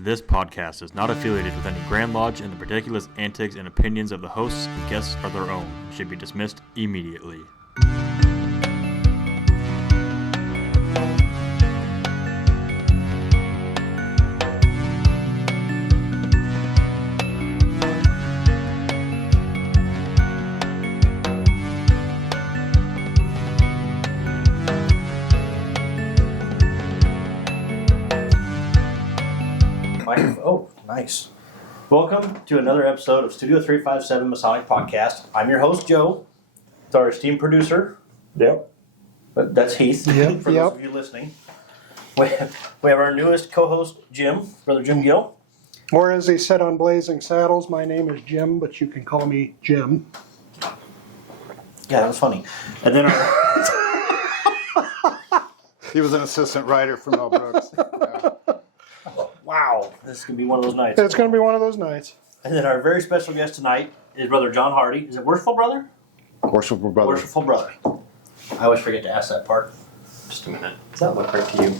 This podcast is not affiliated with any Grand Lodge, and the ridiculous antics and opinions of the hosts and guests are their own and should be dismissed immediately. Oh, nice. Welcome to another episode of Studio 357 Masonic Podcast. I'm your host, Joe. It's our esteemed producer. Yep. That's Heath, for those of you listening. We have our newest co-host, Jim, Brother Jim Gill. Or as they said on Blazing Saddles, my name is Jim, but you can call me Jim. Yeah, that was funny. And then our... He was an assistant writer for Mel Brooks. Yeah. Wow, this is going to be one of those nights. It's going to be one of those nights. And then our very special guest tonight is Brother John Hardy. Is it Worshipful Brother? Worshipful Brother. Worshipful Brother. I always forget to ask that part. Just a minute. Does that look right to you?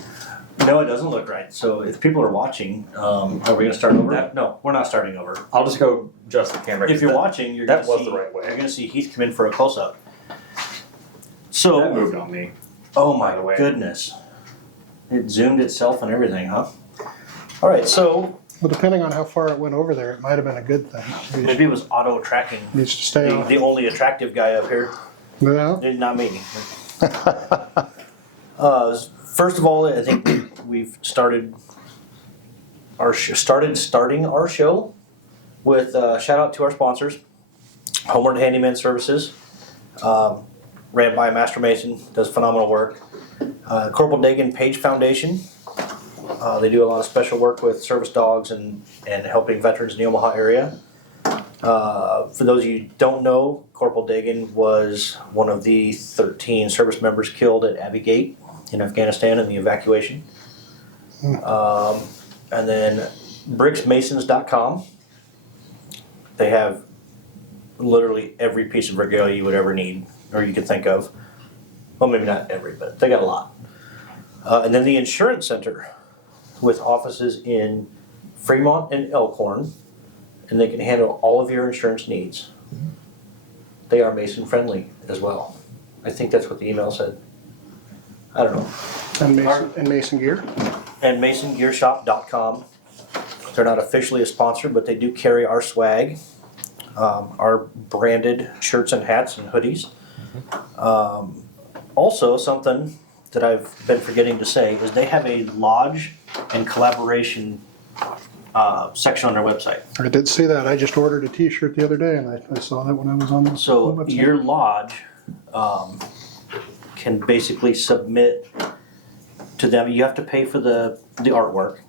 No, it doesn't look right. So if people are watching, are we going to start over? No, we're not starting over. I'll just go adjust the camera. If you're watching, you're going that to was see the right way. You're going to see Heath come in for a close-up. So That moved on me. oh my by the way. goodness, it zoomed itself and everything, huh? All right, so Well, depending on how far it went over there, it might have been a good thing. maybe it was auto tracking. Needs to stay on. The only attractive guy up here, Well, not me. First of all, I think we've started starting our show with shout out to our sponsors, Homeward Handyman Services, ran by Master Mason, does phenomenal work. Corporal Dagan Page Foundation, they do a lot of special work with service dogs and helping veterans in the Omaha area. For those of you who don't know, Corporal Dagan was one of the 13 service members killed at Abbey Gate in Afghanistan in the evacuation. And then bricksmasons.com. They have literally every piece of regalia you would ever need or you could think of. Well, maybe not every, but they got a lot. And then the Insurance Center with offices in Fremont and Elkhorn, and they can handle all of your insurance needs. They are Mason friendly as well. I think that's what the email said. I don't know. and Mason gear. And masongearshop.com. They're not officially a sponsor, but they do carry our swag, our branded shirts and hats and hoodies. Also, something that I've been forgetting to say is they have a lodge and collaboration section on their website. I did see that. I just ordered a T-shirt the other day, and I saw that when I was on the So website. your lodge can basically submit to them. You have to pay for the artwork,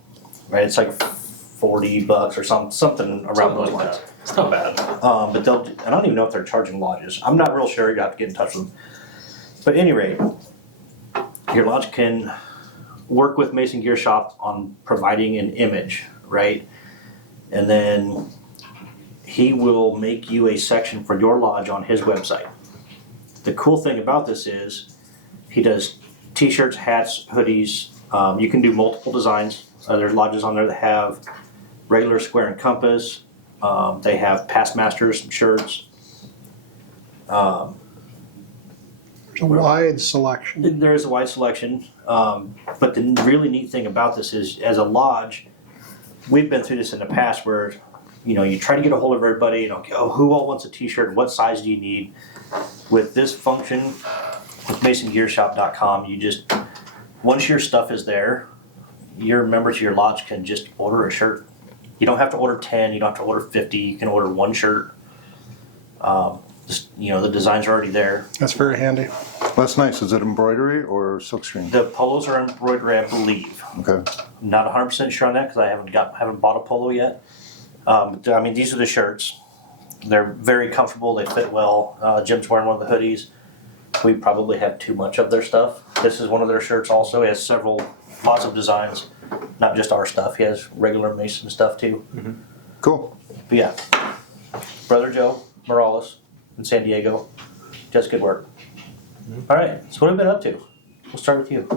right? It's like $40 or something around those lines. It's not bad. But I don't even know if they're charging lodges. I'm not real sure. You have to get in touch with them. But at any rate, your lodge can work with Mason Gear Shop on providing an image, right? And then he will make you a section for your lodge on his website. The cool thing about this is he does t-shirts, hats, hoodies. You can do multiple designs. There's lodges on there that have regular square and compass. They have past masters shirts. There's a wide selection. There is a wide selection, but the really neat thing about this is, as a lodge, we've been through this in the past where, you try to get a hold of everybody, who all wants a t-shirt, what size do you need? With this function, with masongearshop.com, you just, once your stuff is there, your members of your lodge can just order a shirt. You don't have to order 10, you don't have to order 50, you can order one shirt. The designs are already there. That's very handy. That's nice. Is it embroidery or silkscreen? The polos are embroidery, I believe. Okay. Not 100% sure on that because I haven't bought a polo yet. These are the shirts. They're very comfortable. They fit well. Jim's wearing one of the hoodies. We probably have too much of their stuff. This is one of their shirts also. He has lots of designs, not just our stuff. He has regular Mason stuff too. Mm-hmm. Cool. But yeah, Brother Joe Morales in San Diego does good work. All right, so what have you been up to? We'll start with you.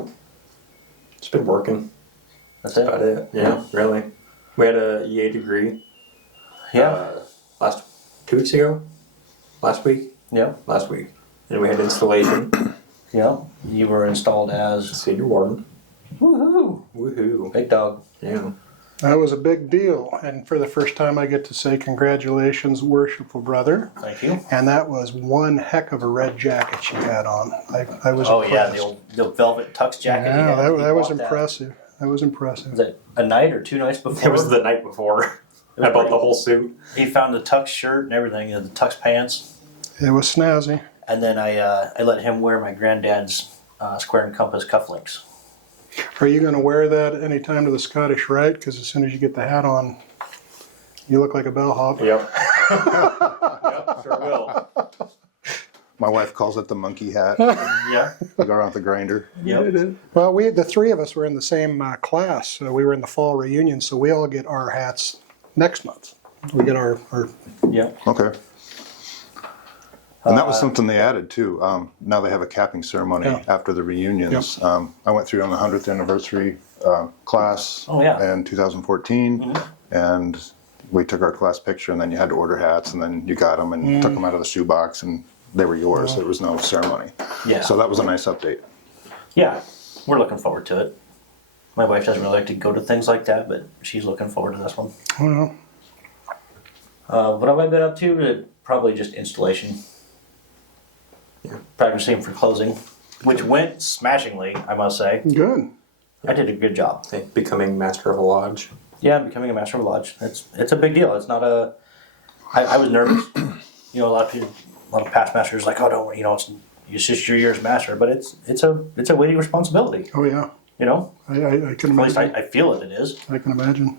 It's been working. That's it? About it. Yeah, really. We had a EA degree. Yeah. Last 2 weeks ago. Last week. Yeah. Last week. And we had installation. Yeah. You were installed as Senior warden. woohoo, Woohoo. big dog. Yeah. That was a big deal, and for the first time I get to say congratulations, Worshipful Brother. Thank you. And that was one heck of a red jacket you had on. I was Oh impressed. yeah, the velvet tux jacket. you Yeah, had, you that was bought impressive. That was Was impressive. it a night or 2 nights before? It was the night before. was I bought pretty- the whole suit. He found the tux shirt and everything, and the tux pants, It was snazzy. and then I let him wear my granddad's square and compass cufflinks. Are you going to wear that anytime to the Scottish Rite? Because as soon as you get the hat on, you look like a bellhop. Yep. Yep, sure will. My wife calls it the monkey hat. Yeah. We go around with the grinder. Yep. Well, the three of us were in the same class. We were in the fall reunion, so we all get our hats next month. We get our Yep. Okay. And that was something they added too. Now they have a capping ceremony Yeah. after the reunions. I went through on the 100th anniversary class Oh, yeah. in 2014, and we took our class picture, and then you had to order hats, and then you got them and took them out of the shoebox, and they were yours. There was no ceremony. Yeah. So that was a nice update. Yeah. We're looking forward to it. My wife doesn't really like to go to things like that, but she's looking forward to this one. well, What have I been up to? Probably just installation. Yeah. Practicing for closing, which went smashingly, I must say. good. I did a good job. I think becoming master of a lodge. Yeah, becoming a master of a lodge. It's a big deal. It's not a. I was nervous. A lot of past masters are like, oh, don't worry, it's just your year as master, but it's a weighty responsibility. Oh yeah, You know, I can at least imagine. I feel it is. I can imagine.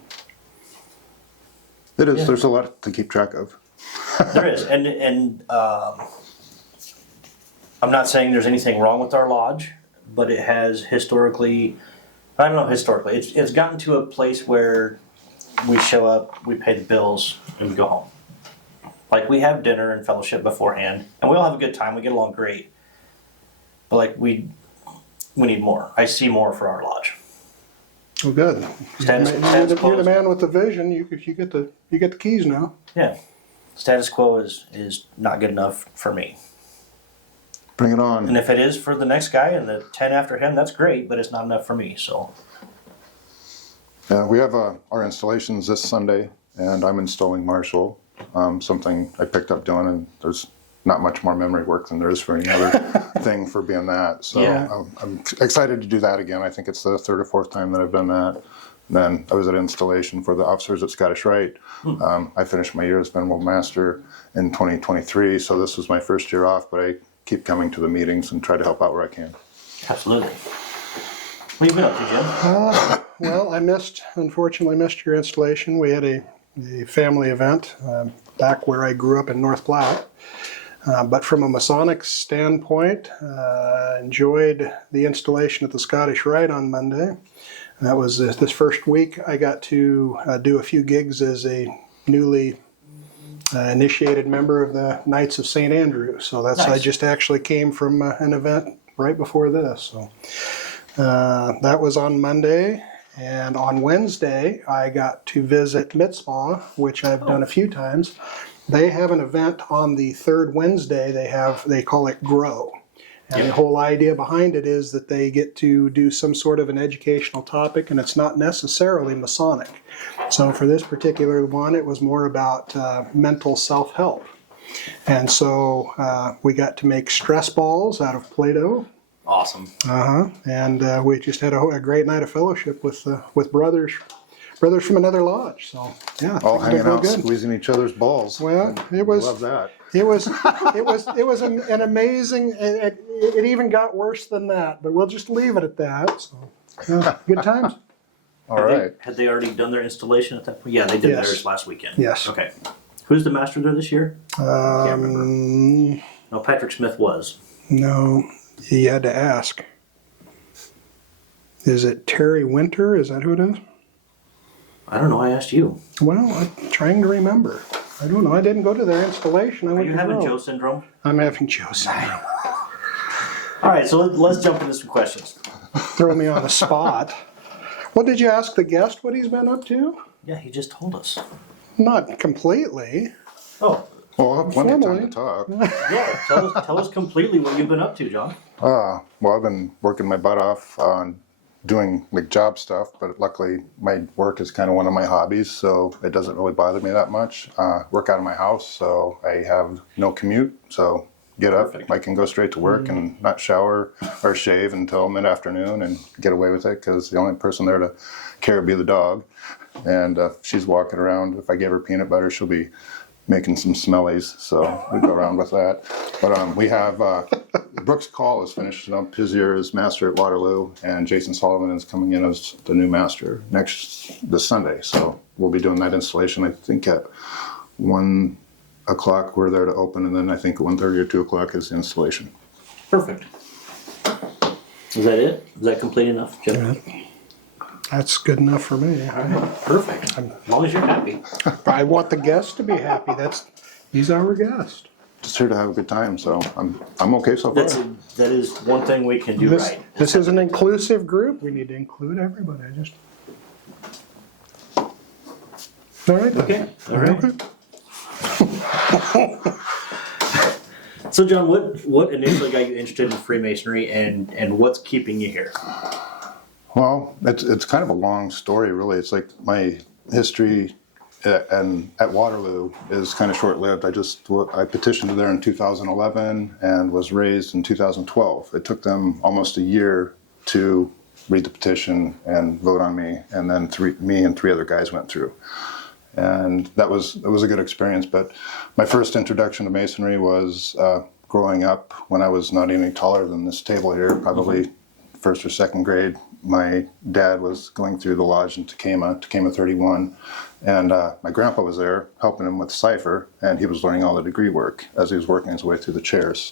It is. Yeah. There's a lot to keep track of. There is, and I'm not saying there's anything wrong with our lodge, but it has historically, I don't know historically, it's gotten to a place where we show up, we pay the bills, and we go home. Like, we have dinner and fellowship beforehand, and we all have a good time, we get along great. But like, we need more. I see more for our lodge. Well, good. Status You're the quo. man with the vision. You get the keys now. Yeah. Status quo is not good enough for me. Bring it on. And if it is for the next guy and the 10 after him, that's great, but it's not enough for me, so. Yeah, we have our installations this Sunday, and I'm installing Marshall, something I picked up doing, and there's not much more memory work than there is for any other thing for being that. So Yeah. I'm excited to do that again. I think it's the third or fourth time that I've done that. And then I was at installation for the officers at Scottish Rite. I finished my year as Venerable Master in 2023, so this was my first year off, but I keep coming to the meetings and try to help out where I can. Absolutely. What have you been up to, Jim? Well, unfortunately missed your installation. We had a family event back where I grew up in North Platte. But from a Masonic standpoint, enjoyed the installation at the Scottish Rite on Monday. That was this first week I got to do a few gigs as a newly initiated member of the Knights of St. Andrew. So that's Nice. I just actually came from an event right before this. So that was on Monday. And on Wednesday, I got to visit Mitzvah, which I've done a few times. They have an event on the third Wednesday. They call it Grow. And the whole idea behind it is that they get to do some sort of an educational topic, and it's not necessarily Masonic. So for this particular one, it was more about mental self-help. And so we got to make stress balls out of Play-Doh. Awesome. And we just had a great night of fellowship with brothers from another lodge. So yeah, All things did hanging real out, good. squeezing each other's balls. Well, it was Love that. it was an amazing. It even got worse than that, but we'll just leave it at that. So good times. All right. Had they already done their installation at that point? Yeah, they did Yes. theirs last weekend. Yes. Okay. Who's the master there this year? Um, No, Patrick Smith was. no, you had to ask. Is it Terry Winter? Is that who it is? I don't know. I asked you. Well, I'm trying to remember. I don't know. I didn't go to their installation. I Are went you to having Grow. Joe syndrome? I'm having Joe syndrome. All right, so let's jump into some questions. Throw me on the spot. What did you ask the guest what he's been up to? Yeah, he just told us. Not completely. Oh, Well, I'll have plenty of time Formally. to talk. yeah. Tell us completely what you've been up to, John. Well, I've been working my butt off on doing like job stuff, but luckily my work is kind of one of my hobbies, so it doesn't really bother me that much. Work out of my house, so I have no commute, so get up, Perfect. I can go straight to work and not shower or shave until mid-afternoon and get away with it because the only person there to care would be the dog. And she's walking around. If I give her peanut butter, she'll be making some smellies, so we go around with that. But we have Brooks Call is finishing up his year as master at Waterloo, and Jason Sullivan is coming in as the new master this Sunday. So we'll be doing that installation. I think at 1 o'clock we're there to open, and then I think at 1:30 or 2 o'clock is the installation. Perfect. Is that it? Is that complete enough, Jim? That's good enough for me. Perfect. As long as you're happy. I want the guest to be happy. He's our guest. Just here to have a good time, so I'm okay so far. That is one thing we can do right. This is an inclusive group. We need to include everybody. All right. Okay. All right. Okay. So, John, what initially got you interested in Freemasonry, and what's keeping you here? Well, it's kind of a long story, really. It's like my history and at Waterloo is kind of short-lived. I petitioned there in 2011 and was raised in 2012. It took them almost a year to read the petition and vote on me, and then me and three other guys went through. And it was a good experience. But my first introduction to Masonry was growing up when I was not any taller than this table here, probably first or second grade. My dad was going through the lodge in Tacoma 31, and my grandpa was there helping him with cipher, and he was learning all the degree work as he was working his way through the chairs.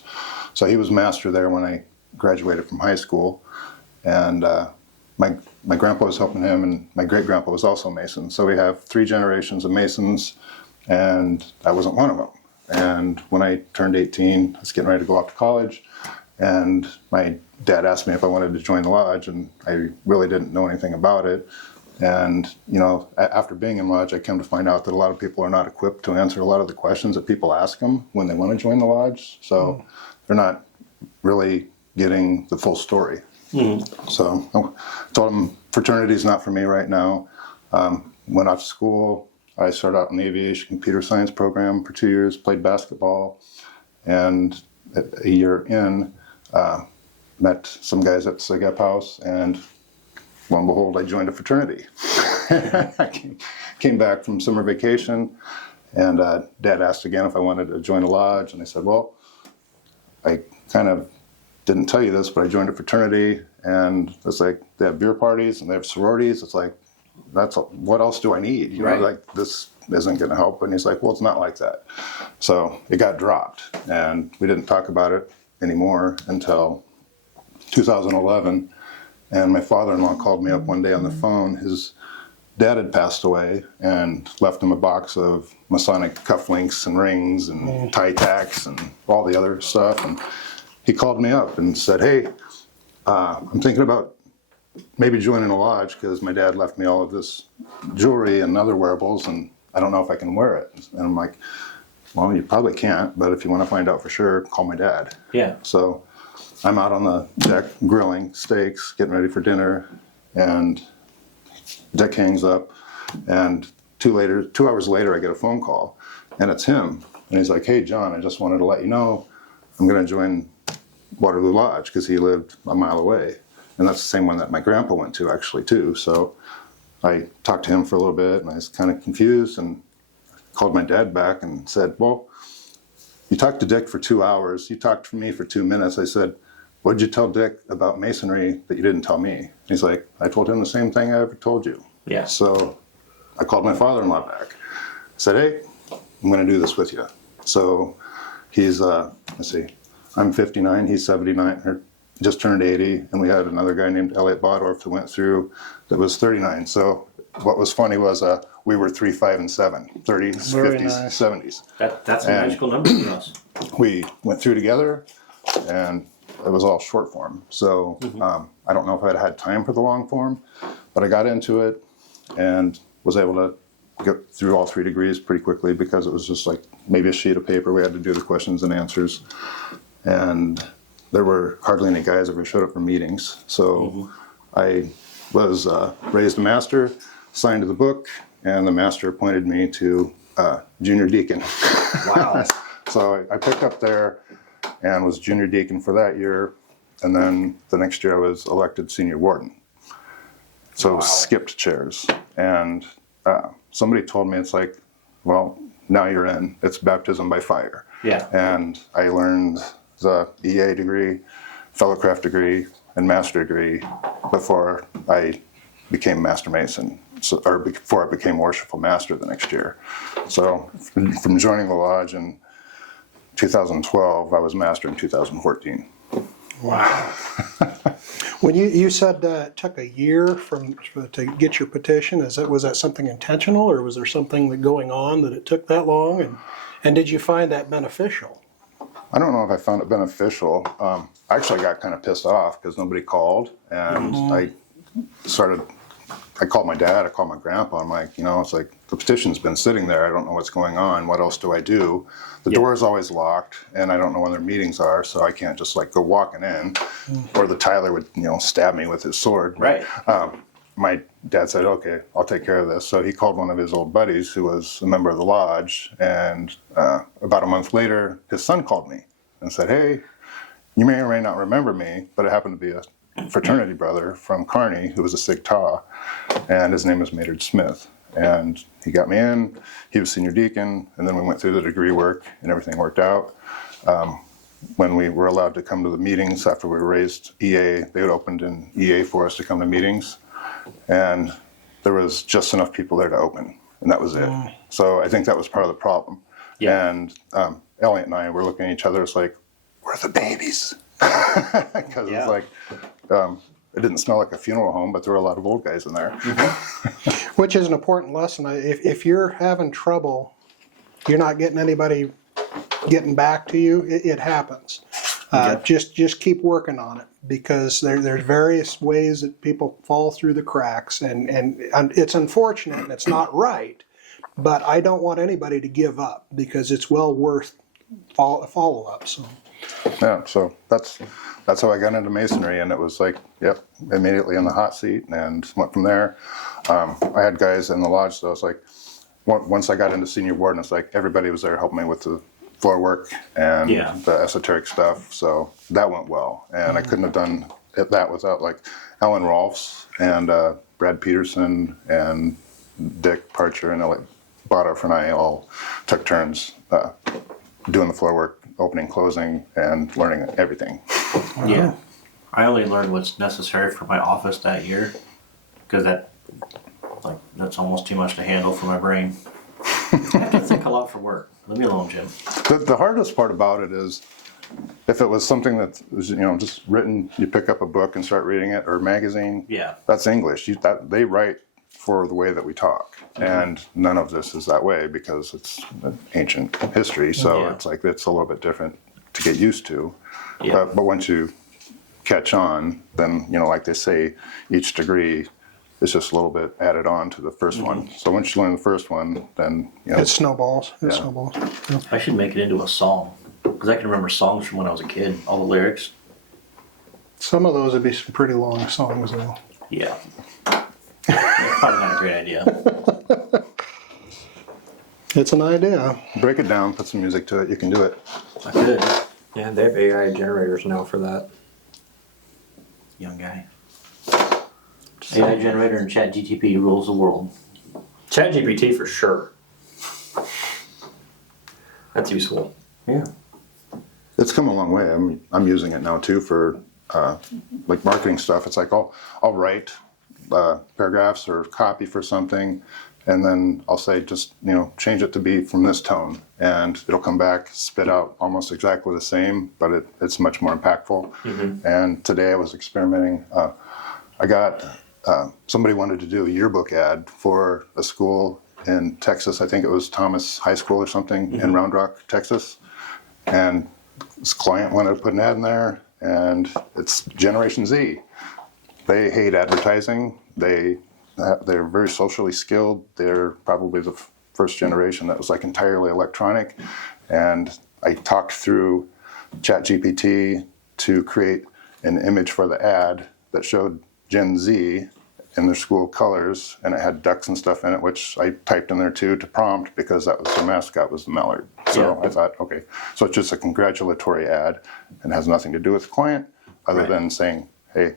So he was master there when I graduated from high school, and my grandpa was helping him, and my great-grandpa was also a Mason. So we have 3 generations of Masons, and I wasn't one of them. And when I turned 18, I was getting ready to go off to college, and my dad asked me if I wanted to join the lodge, and I really didn't know anything about it. And, after being in lodge, I came to find out that a lot of people are not equipped to answer a lot of the questions that people ask them when they want to join the lodge. So they're not really getting the full story. So I told them fraternity's not for me right now. Went off to school. I started out in the aviation computer science program for 2 years, played basketball, and a year in, met some guys at Sigep House, and lo and behold, I joined a fraternity. I came back from summer vacation, and Dad asked again if I wanted to join a lodge, and I said, well, I kind of didn't tell you this, but I joined a fraternity, and it's like they have beer parties and they have sororities. It's like, what else do I need? You know, like this isn't going to help. And he's like, well, it's not like that. So it got dropped, and we didn't talk about it anymore until 2011. And my father-in-law called me up one day on the phone. His dad had passed away and left him a box of Masonic cufflinks and rings and tie tacks and all the other stuff. And he called me up and said, hey, I'm thinking about maybe joining a lodge because my dad left me all of this jewelry and other wearables, and I don't know if I can wear it. And I'm like, well, you probably can't, but if you want to find out for sure, call my dad. Yeah. So I'm out on the deck grilling steaks, getting ready for dinner, and deck hangs up, and 2 hours later I get a phone call, and it's him. And he's like, hey, John, I just wanted to let you know I'm going to join Waterloo Lodge, because he lived a mile away. And that's the same one that my grandpa went to, actually, too. So I talked to him for a little bit, and I was kind of confused, and called my dad back and said, well, you talked to Dick for 2 hours. You talked to me for 2 minutes. I said, what did you tell Dick about Masonry that you didn't tell me? He's like, I told him the same thing I ever told you. Yeah. So I called my father-in-law back. I said, hey, I'm going to do this with you. So he's, let's see, I'm 59, he's 79, or just turned 80, and we had another guy named Elliot Bodorf who went through that was 39. So what was funny was we were 3, 5, and 7, 30s, Very 50s, nice. 70s. That's a magical number for us. We went through together, and it was all short form. So I don't know if I'd had time for the long form, but I got into it and was able to got through all 3 degrees pretty quickly because it was just like maybe a sheet of paper. We had to do the questions and answers. And there were hardly any guys that ever showed up for meetings. So I was raised a master, signed to the book, and the master appointed me to junior deacon. Wow. So I picked up there and was junior deacon for that year. And then the next year I was elected senior warden. So skipped chairs. And somebody told me, it's like, well, now you're in. It's baptism by fire. Yeah. And I learned the EA degree, fellowcraft degree, and master degree before I became Master Mason, or before I became Worshipful Master the next year. So from joining the lodge in 2012, I was Master in 2014. Wow. When you said it took a year to get your petition, was that something intentional, or was there something that going on that it took that long? And did you find that beneficial? I don't know if I found it beneficial. I actually got kind of pissed off because nobody called, and I called my dad, I called my grandpa. I'm like, it's like the petition's been sitting there. I don't know what's going on. What else do I do? The door is always locked, and I don't know when their meetings are, so I can't just like go walking in, or the Tyler would stab me with his sword. Right. My dad said, "Okay, I'll take care of this." So he called one of his old buddies who was a member of the lodge, and about a month later, his son called me and said, "Hey, you may or may not remember me, but it happened to be a fraternity brother from Kearney who was a Sig Tau, and his name was Maynard Smith. And he got me in, he was senior deacon, and then we went through the degree work and everything worked out. When we were allowed to come to the meetings after we were raised EA, they had opened an EA for us to come to meetings, and there was just enough people there to open, and that was it. So I think that was part of the problem. Yeah. And Elliot and I were looking at each other, it's like, we're the babies. Because it's like, it didn't smell like a funeral home, but there were a lot of old guys in there. Which is an important lesson. If you're having trouble, you're not getting anybody getting back to you, it happens. Just keep working on it, because there's various ways that people fall through the cracks, and it's unfortunate and it's not right, but I don't want anybody to give up, because it's well worth follow-up. So. Yeah, so that's how I got into Masonry, and it was like, yep, immediately in the hot seat, and went from there. I had guys in the lodge, so I was like, once I got into senior warden, it's like everybody was there helping me with the floor work and the esoteric stuff, so that went well. And I couldn't have done that without like Alan Rolfs and Brad Peterson and Dick Parcher and Elliot Bodoff and I all took turns doing the floor work, opening, closing, and learning everything. Yeah. I only learned what's necessary for my office that year, because that's almost too much to handle for my brain. I have to think a lot for work. Leave me alone, Jim. The hardest part about it is if it was something that was just written, you pick up a book and start reading it, or a magazine. Yeah. That's English. They write for the way that we talk, and none of this is that way because it's an ancient history. So it's like it's a little bit different to get used to. Yeah. But once you catch on, then like they say, each degree is just a little bit added on to the first one. So once you learn the first one, then It snowballs. It Yeah. snowballs. Yeah. I should make it into a song, because I can remember songs from when I was a kid, all the lyrics. Some of those would be some pretty long songs, though. Yeah. Probably not a great idea. It's an idea. break it down, put some music to it. You can do it. I could. Yeah, they have AI generators now for that. Young guy. AI generator and ChatGPT rules the world. ChatGPT for sure. That's useful. Yeah. It's come a long way. I'm using it now too for like marketing stuff. It's like I'll write paragraphs or copy for something, and then I'll say just change it to be from this tone, and it'll come back, spit out almost exactly the same, but it's much more impactful. And today I was experimenting. I got somebody wanted to do a yearbook ad for a school in Texas. I think it was Thomas High School or something in Round Rock, Texas. And this client wanted to put an ad in there, and it's Generation Z. They hate advertising. They they're very socially skilled. They're probably the first generation that was like entirely electronic. And I talked through ChatGPT to create an image for the ad that showed Gen Z in their school colors, and it had ducks and stuff in it, which I typed in there too to prompt, because that was the mascot was the mallard. So I thought, okay, so it's just a congratulatory ad and has nothing to do with the client other than saying, hey,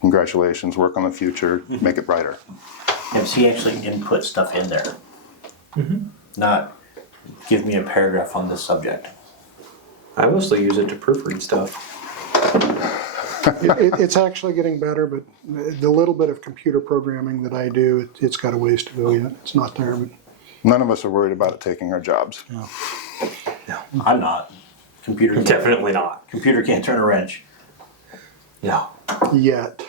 congratulations, work on the future, make it brighter. Yeah, so he actually input stuff in there. Not give me a paragraph on this subject. I mostly use it to proofread stuff. It's actually getting better, but the little bit of computer programming that I do, it's got a ways to go yet. It's not there, but None of us are worried about it taking our jobs. I'm not. Computer can't, Definitely not. computer can't turn a wrench. No. yet.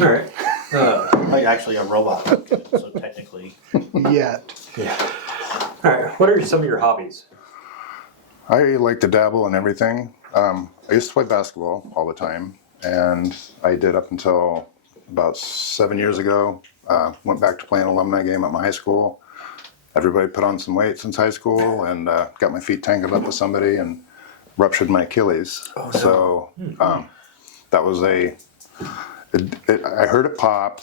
All right. Like actually a robot could, so technically. Yet. Yeah. All right. What are some of your hobbies? I like to dabble in everything. I used to play basketball all the time, and I did up until about 7 years ago. Went back to playing an alumni game at my high school. Everybody put on some weight since high school, and got my feet tangled up with somebody and ruptured my Achilles. Oh, no. So that was I heard it pop.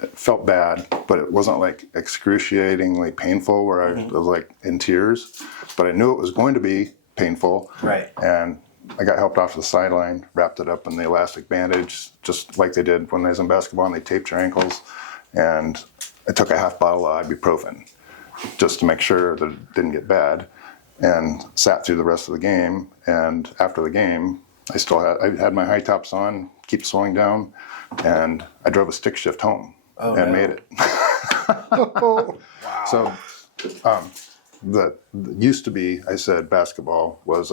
It felt bad, but it wasn't like excruciatingly painful where I was like in tears. But I knew it was going to be painful. Right. And I got helped off to the sideline, wrapped it up in the elastic bandage, just like they did when I was in basketball, and they taped your ankles. And I took a half bottle of ibuprofen just to make sure that it didn't get bad, and sat through the rest of the game. And after the game, I had my high tops on, keep slowing down, and I drove a stick shift home made it. Oh, Wow. So the used to be, I said basketball was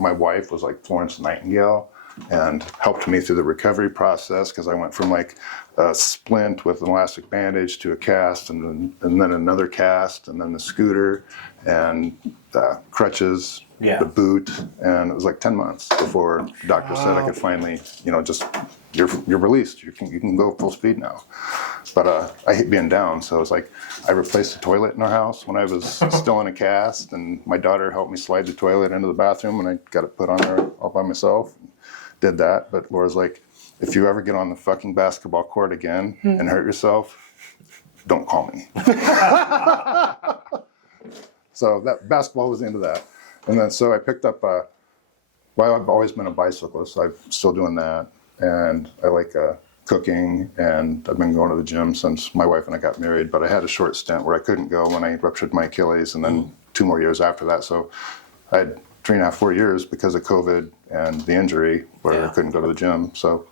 my wife was like Florence Nightingale and helped me through the recovery process, because I went from like a splint with an elastic bandage to a cast, and then another cast, and then the scooter and crutches, Yeah. the boot, and it was like 10 months before the doctor said I could finally, just you're released. You can go full speed now. But I hate being down, so it's like I replaced the toilet in our house when I was still in a cast, and my daughter helped me slide the toilet into the bathroom, and I got it put on there all by myself. Did that, but Laura's like, if you ever get on the fucking basketball court again and hurt yourself, don't call me. So that basketball was into that. And then so I picked up, I've always been a bicyclist. I'm still doing that. And I like cooking, and I've been going to the gym since my wife and I got married, but I had a short stint where I couldn't go when I ruptured my Achilles, and then 2 more years after that. So I had 3.5, 4 years because of COVID and the injury where I couldn't go to the gym. So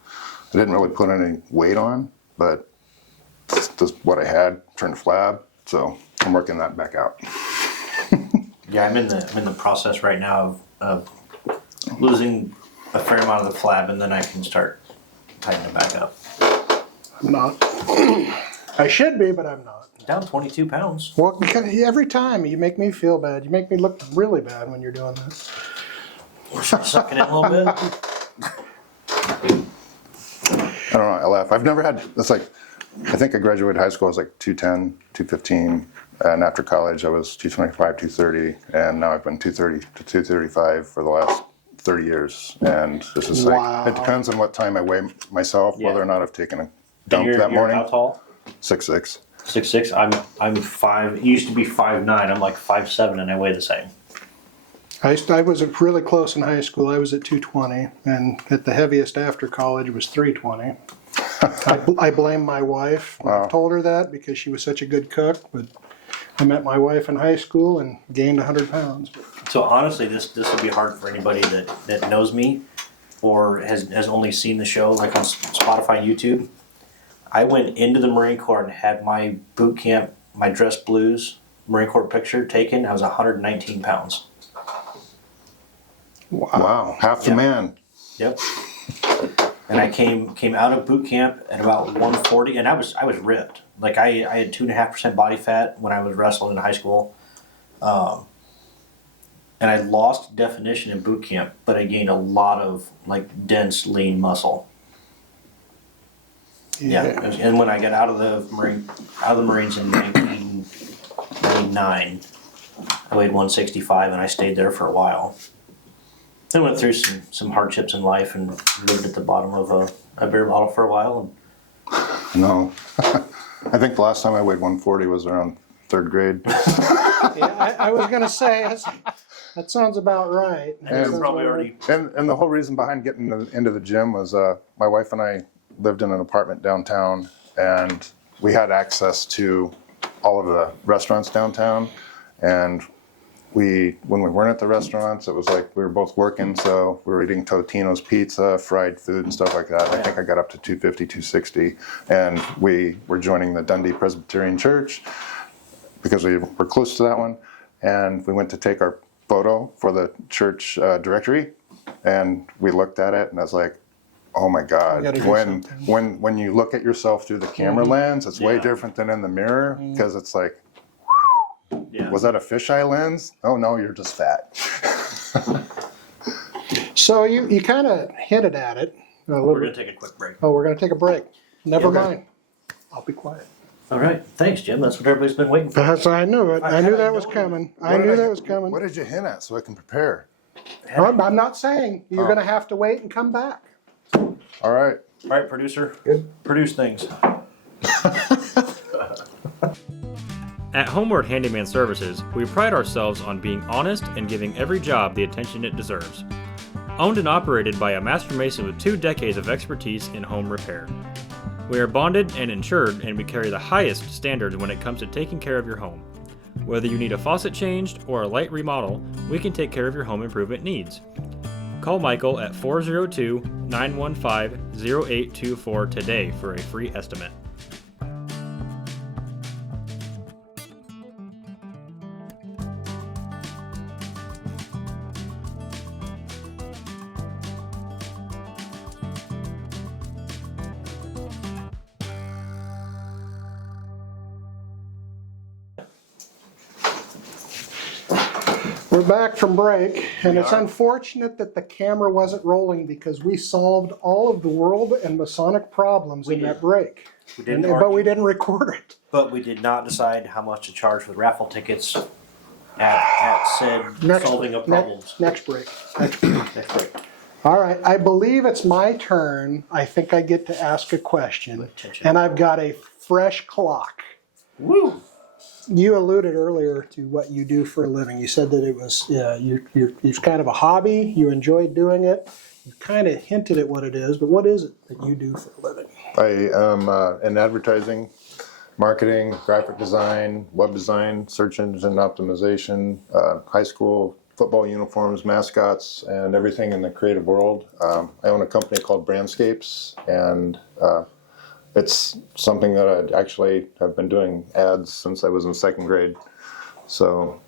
I didn't really put any weight on, but just what I had turned to flab. So I'm working that back out. Yeah, I'm in the process right now of losing a fair amount of the flab, and then I can start tightening it back up. I'm not. I should be, but I'm not. Down 22 pounds. Well, because every time you make me feel bad. You make me look really bad when you're doing this. Sucking it a little bit. I don't know, I laugh. I've never had, it's like, I think I graduated high school, I was like 210, 215. And after college, I was 225, 230. And now I've been 230 to 235 for the last 30 years. And it's just like, it depends on what time I weigh myself, whether or not I've taken a dump that morning. How tall? 6'6". 6'6". I'm 5. Used to be 5'9". I'm like 5'7", and I weigh the same. I was really close in high school. I was at 220, and at the heaviest after college was 320. I blame my wife. Wow. I told her that because she was such a good cook, but I met my wife in high school and gained 100 pounds. So honestly, this would be hard for anybody that knows me or has only seen the show, like on Spotify and YouTube. I went into the Marine Corps and had my boot camp, my dress blues Marine Corps picture taken. I was 119 pounds. Wow, half the man. Yep. And I came out of boot camp at about 140, and I was ripped. Like I had 2.5% body fat when I was wrestling in high school, and I lost definition in boot camp, but I gained a lot of like dense, lean muscle. Yeah. And when I got out of the Marines in 1999, I weighed 165, and I stayed there for a while. I went through some hardships in life and lived at the bottom of a beer bottle for a while. No. I think the last time I weighed 140 was around third grade. Yeah, I was going to say, that sounds about right. And you're probably already. And the whole reason behind getting into the gym was my wife and I lived in an apartment downtown, and we had access to all of the restaurants downtown. And when we weren't at the restaurants, it was like we were both working, so we were eating Totino's pizza, fried food, and stuff like that. I think I got up to 250, 260, and we were joining the Dundee Presbyterian Church because we were close to that one, and we went to take our photo for the church directory, and we looked at it, and I was like, oh my God, when you look at yourself through the camera lens, it's way different than in the mirror, because it's like, Yeah. was that a fisheye lens? Oh no, you're just fat. So you kind of hinted at it a little We're bit. going to take a quick break. Oh, we're going to take a break. Never Okay. mind. I'll be quiet. All right. Thanks, Jim. That's what everybody's been waiting for. I knew it. I knew that was I know it. coming. I knew that was coming. What did you hint at so I can prepare? I'm not saying you're going to have to wait and come back. All right. All right, producer. Good. Produce things. At Homeward Handyman Services, we pride ourselves on being honest and giving every job the attention it deserves. Owned and operated by a master mason with 2 decades of expertise in home repair. We are bonded and insured, and we carry the highest standards when it comes to taking care of your home. Whether you need a faucet changed or a light remodel, we can take care of your home improvement needs. Call Michael at 402-915-0824 today for a free estimate. We're back from break, and it's unfortunate that the camera wasn't rolling because we solved all of the world and Masonic problems in that break. We didn't But argue. we didn't record it. But we did not decide how much to charge for the raffle tickets at said solving of problems. Next break. Next break. All right, I believe it's my turn. I think I get to ask a question, Attention. and I've got a fresh clock. Woo! You alluded earlier to what you do for a living. You said that it was it's kind of a hobby. You enjoyed doing it. You kind of hinted at what it is, but what is it that you do for a living? I am in advertising, marketing, graphic design, web design, search engine optimization, high school football uniforms, mascots, and everything in the creative world. I own a company called Brandscapes, and it's something that I actually have been doing ads since I was in second grade. So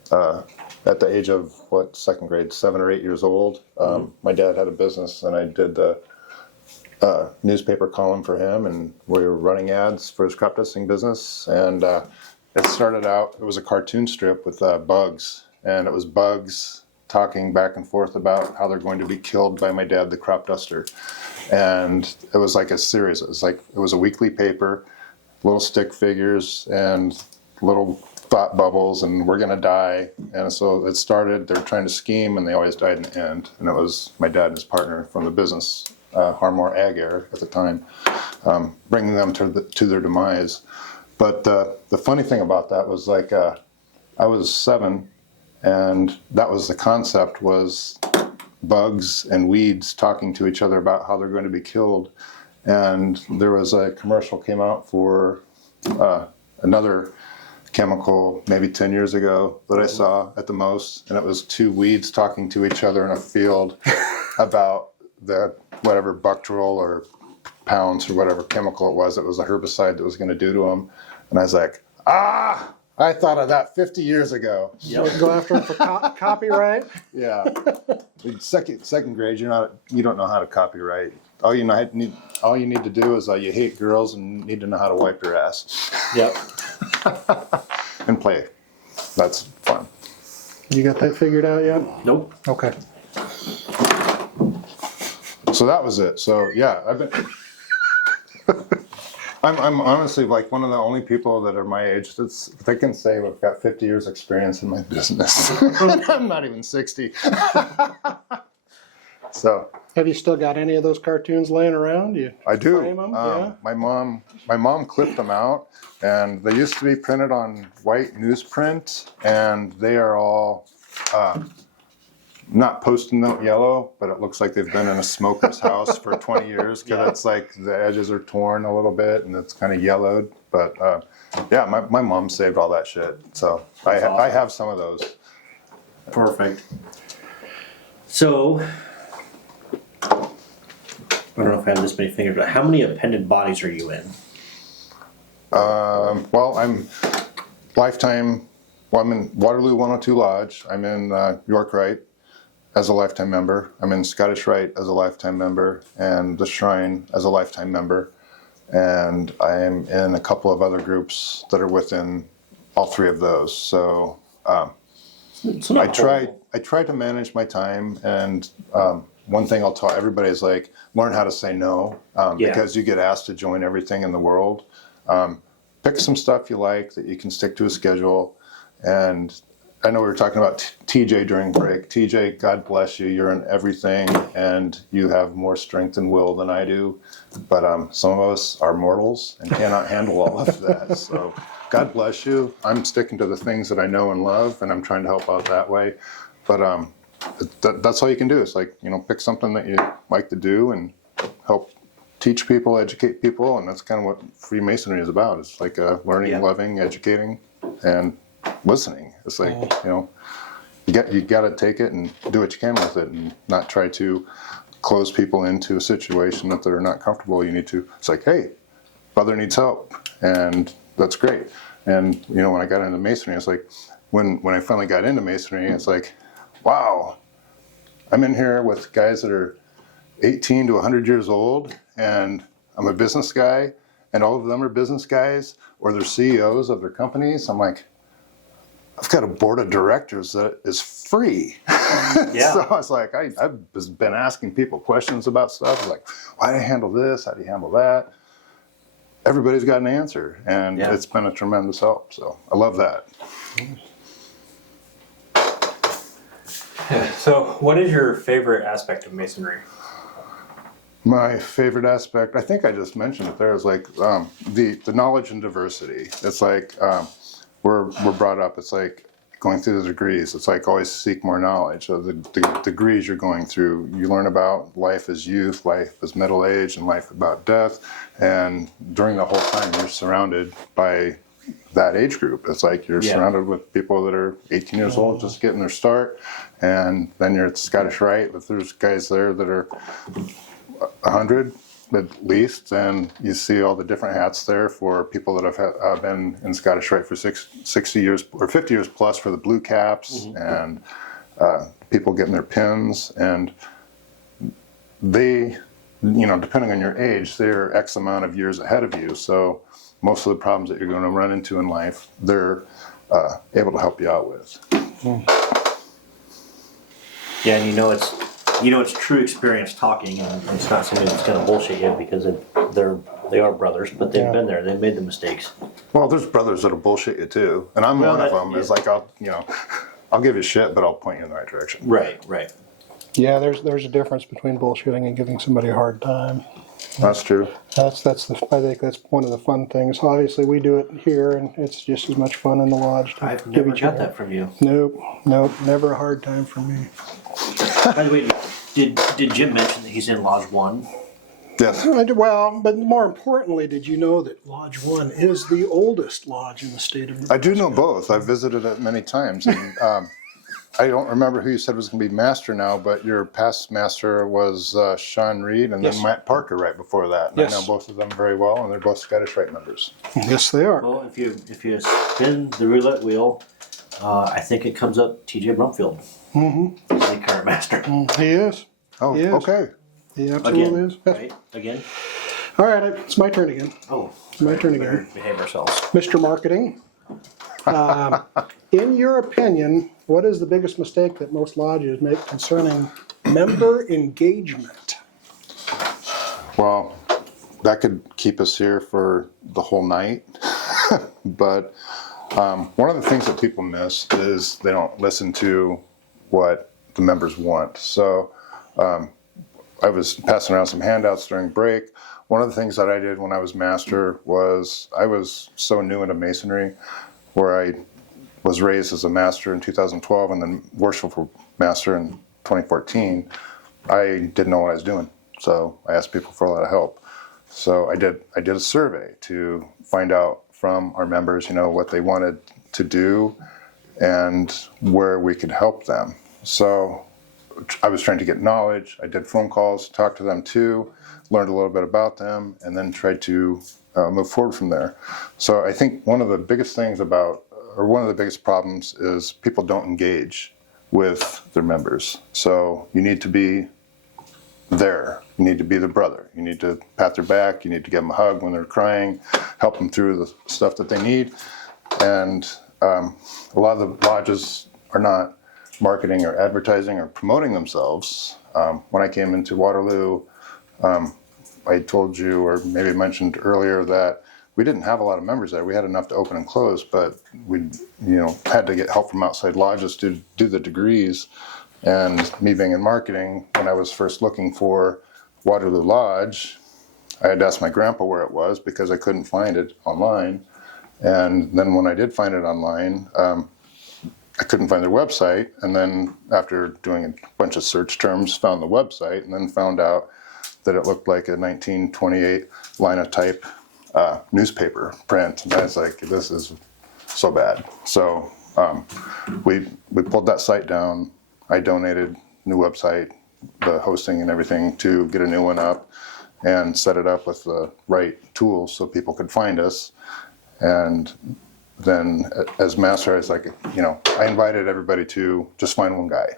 at the age of, second grade, 7 or 8 years old, my dad had a business, and I did the newspaper column for him, and we were running ads for his crop dusting business. And it started out, it was a cartoon strip with bugs, and it was bugs talking back and forth about how they're going to be killed by my dad, the crop duster. And it was like a series. It was a weekly paper, little stick figures and little thought bubbles, and we're gonna die. And so it started, they're trying to scheme, and they always died in the end. And it was my dad and his partner from the business, Harmore Ag Air at the time, bringing them to their demise. But the funny thing about that was I was 7, and that was the concept, was bugs and weeds talking to each other about how they're going to be killed. And there was a commercial came out for another chemical maybe 10 years ago that I saw at the most, and it was 2 weeds talking to each other in a field about the whatever Buctrol or Pounds or whatever chemical it was a herbicide that was going to do to them. And I was like, I thought of that 50 years ago. Go after them for copyright? Yeah. In second grade, you don't know how to copyright. All you need to do is you hate girls and need to know how to wipe your ass. Yep. And play. That's fun. You got that figured out yet? Nope. Okay. So that was it. So yeah, I've been. I'm honestly like one of the only people that are my age they can say I've got 50 years experience in my business. And I'm not even 60. So Have you still got any of those cartoons laying around? You I do. frame 'em? Yeah. My mom clipped them out, and they used to be printed on white newsprint, and they are all not post-it note yellow, but it looks like they've been in a smoker's house for 20 years because it's like the edges are torn a little bit and it's kind of yellowed. But yeah, my mom saved all that shit, so I have some of those. Perfect. So, I don't know if I have this many fingers, but how many appended bodies are you in? Well, I'm lifetime. Well, I'm in Waterloo 102 Lodge. I'm in York Rite as a lifetime member. I'm in Scottish Rite as a lifetime member, and the Shrine as a lifetime member. And I am in a couple of other groups that are within all three of those. So I try to manage my time, and one thing I'll tell everybody is like learn how to say no, because you get asked to join everything in the world. Pick some stuff you like that you can stick to a schedule. And I know we were talking about TJ during break. TJ, God bless you. You're in everything, and you have more strength and will than I do. But some of us are mortals and cannot handle all of that. So God bless you. I'm sticking to the things that I know and love, and I'm trying to help out that way. But that's all you can do. It's like, pick something that you like to do and help teach people, educate people, and that's kind of what Freemasonry is about. It's like learning, loving, educating, and listening. It's like, you got to take it and do what you can with it, and not try to close people into a situation that they're not comfortable. You need to. It's like, hey, brother needs help, and that's great. And when I got into Masonry, it's like when I finally got into Masonry, it's like, wow, I'm in here with guys that are 18 to 100 years old, and I'm a business guy, and all of them are business guys, or they're CEOs of their companies. I'm like, I've got a board of directors that is free. Yeah. So I was like, I've been asking people questions about stuff, like, why do you handle this? How do you handle that? Everybody's got an answer, and it's been a tremendous help. So I love that. So, what is your favorite aspect of Masonry? My favorite aspect, I think I just mentioned it there, is like the knowledge and diversity. It's like we're brought up, it's like going through the degrees. It's like always seek more knowledge. So the degrees you're going through, you learn about life as youth, life as middle age, and life about death. And during the whole time, you're surrounded by that age group. It's like you're surrounded with people that are 18 years old, just getting their start. And then you're at the Scottish Rite, but there's guys there that are 100 at least, and you see all the different hats there for people that have been in Scottish Rite for 60 years or 50 years plus for the blue caps, and people getting their pins, and they, depending on your age, they're X amount of years ahead of you. So most of the problems that you're going to run into in life, they're able to help you out with. Yeah, and it's true experience talking, and it's not somebody that's going to bullshit you because they are brothers, but they've been there, they've made the mistakes. Well, there's brothers that'll bullshit you too, and I'm one of them. Is like I'll give you shit, but I'll point you in the right direction. Right. Yeah, there's a difference between bullshitting and giving somebody a hard time. That's true. I think that's one of the fun things. Obviously, we do it here, and it's just as much fun in the lodge. I've never got that from you. Nope, never a hard time for me. By the way, did Jim mention that he's in Lodge 1? Yes. Well, but more importantly, did you know that Lodge 1 is the oldest lodge in the state of Nebraska? I do know both. I've visited it many times. And, I don't remember who you said was going to be master now, but your past master was Sean Reed and then Matt Parker right before that. And I know both of them very well, and they're both Scottish Rite members. Yes, they are. Well, if you spin the roulette wheel, I think it comes up T.J. Brumfield. Mm-hmm. He's the current master. He is. Oh, he is. Okay. He absolutely is. Right? Again? All right, it's my turn again. Oh. It's my turn again. Behave ourselves. Mr. Marketing, in your opinion, what is the biggest mistake that most lodges make concerning member engagement? Well, that could keep us here for the whole night. But one of the things that people miss is they don't listen to what the members want. So I was passing around some handouts during break. One of the things that I did when I was master was I was so new into Masonry, where I was raised as a master in 2012 and then worshipful master in 2014. I didn't know what I was doing, so I asked people for a lot of help. So I did a survey to find out from our members, what they wanted to do and where we could help them. So I was trying to get knowledge. I did phone calls, talked to them too, learned a little bit about them, and then tried to move forward from there. So I think one of the biggest problems is people don't engage with their members. So you need to be there. You need to be the brother. You need to pat their back. You need to give them a hug when they're crying, help them through the stuff that they need. And a lot of the lodges are not marketing or advertising or promoting themselves. When I came into Waterloo, I told you, or maybe mentioned earlier, that we didn't have a lot of members there. We had enough to open and close, but we, had to get help from outside lodges to do the degrees. And me being in marketing, when I was first looking for Waterloo Lodge, I had asked my grandpa where it was because I couldn't find it online. And then when I did find it online, I couldn't find their website. And then after doing a bunch of search terms, found the website and then found out that it looked like a 1928 linotype newspaper print. And I was like, this is so bad. So we pulled that site down. I donated new website, the hosting and everything, to get a new one up and set it up with the right tools so people could find us. And then as master, I was like, I invited everybody to just find one guy.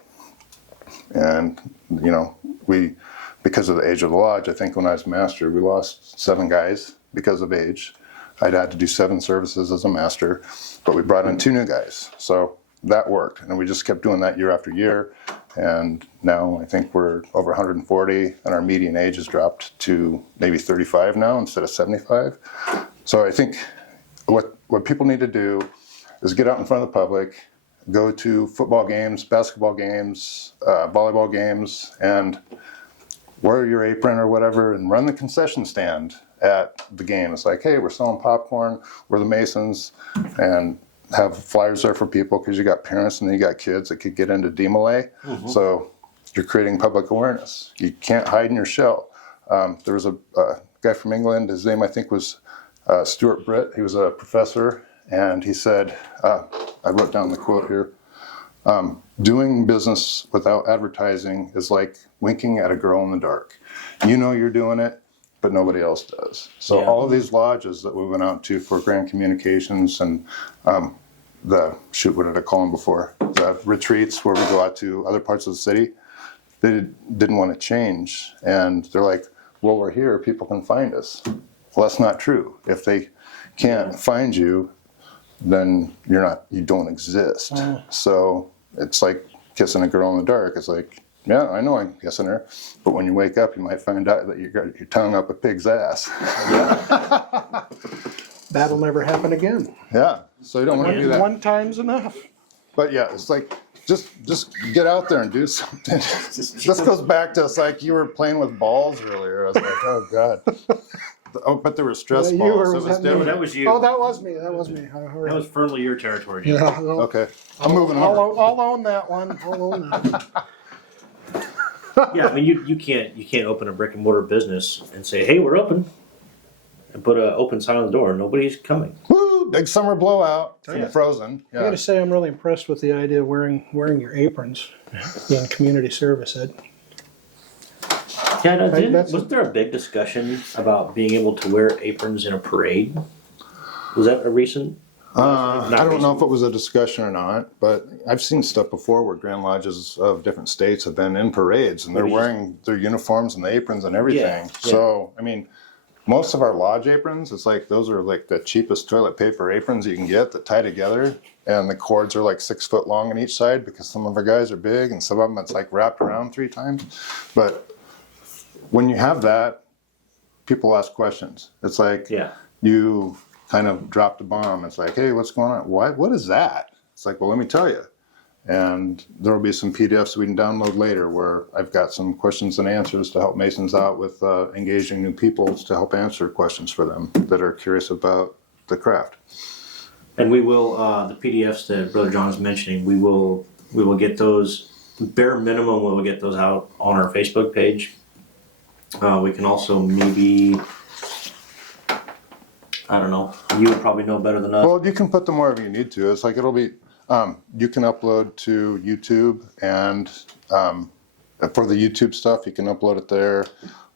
And, because of the age of the lodge, I think when I was master, we lost 7 guys because of age. I'd had to do 7 services as a master, but we brought in 2 new guys. So that worked. And we just kept doing that year after year. And now I think we're over 140 and our median age has dropped to maybe 35 now instead of 75. So I think what people need to do is get out in front of the public, go to football games, basketball games, volleyball games, and wear your apron or whatever and run the concession stand at the game. It's like, hey, we're selling popcorn, we're the Masons, and have flyers there for people because you got parents and you got kids that could get into DMLA. Mm-hmm. So you're creating public awareness. You can't hide in your shell. There was a guy from England, his name I think was Stuart Britt. He was a professor, and he said, I wrote down the quote here, doing business without advertising is like winking at a girl in the dark. You know you're doing it, but nobody else does. So all of these lodges that we went out to for grand communications and what did I call them before? The retreats where we go out to other parts of the city, they didn't want to change. And they're like, well, we're here, people can find us. Well, that's not true. If they can't find you, then you don't exist. So it's like kissing a girl in the dark. It's like, yeah, I know I'm kissing her, but when you wake up, you might find out that you got your tongue up a pig's ass. That'll never happen again. Yeah, so you don't want to do that. One time's enough. But yeah, it's like, just get out there and do something. This goes back to, it's like you were playing with balls earlier. I was like, oh God. Oh, but there were stress balls. That was you. Oh, that was me. That was me. That was firmly your territory, Jim. Yeah, well, Okay, I'm moving on. I'll own that one. I'll own that. Yeah, I mean, you can't open a brick and mortar business and say, hey, we're open, and put an open sign on the door. Nobody's coming. Woo! Big summer blowout. Frozen. I got to say, I'm really impressed with the idea of wearing your aprons in community service, Ed. Yeah, wasn't there a big discussion about being able to wear aprons in a parade? Was that a recent? I don't know if it was a discussion or not, but I've seen stuff before where Grand Lodges of different states have been in parades and they're wearing their uniforms and the aprons and everything. Yeah. So, I mean, most of our lodge aprons, it's like those are like the cheapest toilet paper aprons you can get that tie together, and the cords are like 6 foot long on each side because some of our guys are big and some of them it's like wrapped around 3 times. But when you have that, people ask questions. It's like Yeah. you kind of dropped a bomb. It's like, hey, what's going on? What is that? It's like, well, let me tell you. And there will be some PDFs we can download later where I've got some questions and answers to help Masons out with engaging new people to help answer questions for them that are curious about the craft. And we will, the PDFs that Brother John is mentioning, we will get those, bare minimum, we'll get those out on our Facebook page. We can also maybe, I don't know, you would probably know better than us. Well, you can put them wherever you need to. It's like it'll be, you can upload to YouTube, and for the YouTube stuff, you can upload it there.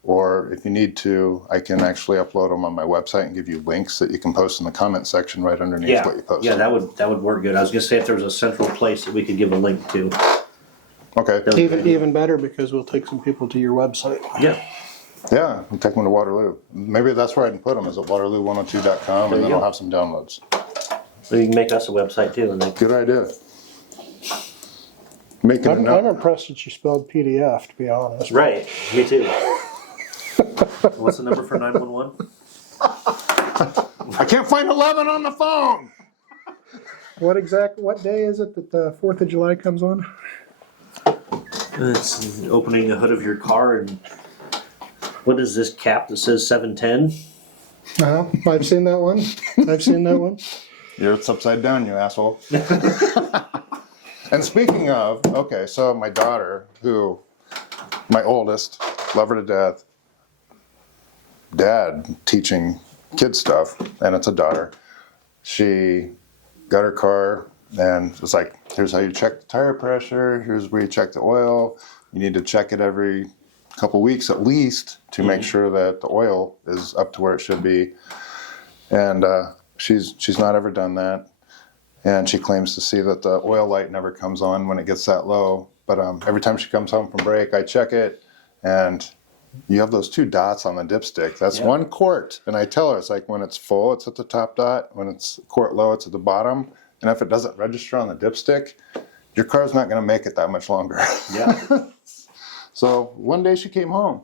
Or if you need to, I can actually upload them on my website and give you links that you can post in the comment section right underneath what you post. Yeah, that would work good. I was gonna say if there was a central place that we could give a link to. Okay. Even better, because we'll take some people to your website. Yeah. Yeah, and take them to Waterloo. Maybe that's where I can put them, is at waterloo102.com, There and then you I'll go. have some downloads. So you can make us a website too, and then Good idea. Making I'm enough. impressed that you spelled PDF, to be honest. right. Me too. What's the number for 911? I can't find 11 on the phone. What day is it that the 4th of July comes on? It's opening the hood of your car, and what is this cap that says 710? I've seen that one. It's upside down, you asshole. And speaking of, okay, so my daughter, my oldest, love her to death, dad teaching kids stuff, and it's a daughter. She got her car and was like, here's how you check the tire pressure, here's where you check the oil. You need to check it every couple weeks at least to make sure that the oil is up to where it should be. And she's not ever done that. And she claims to see that the oil light never comes on when it gets that low. But every time she comes home from break, I check it, and you have those 2 dots on the dipstick. That's 1 quart. And I tell her, it's like when it's full, it's at the top dot. When it's quart low, it's at the bottom. And if it doesn't register on the dipstick, your car's not going to make it that much longer. Yeah. So one day she came home,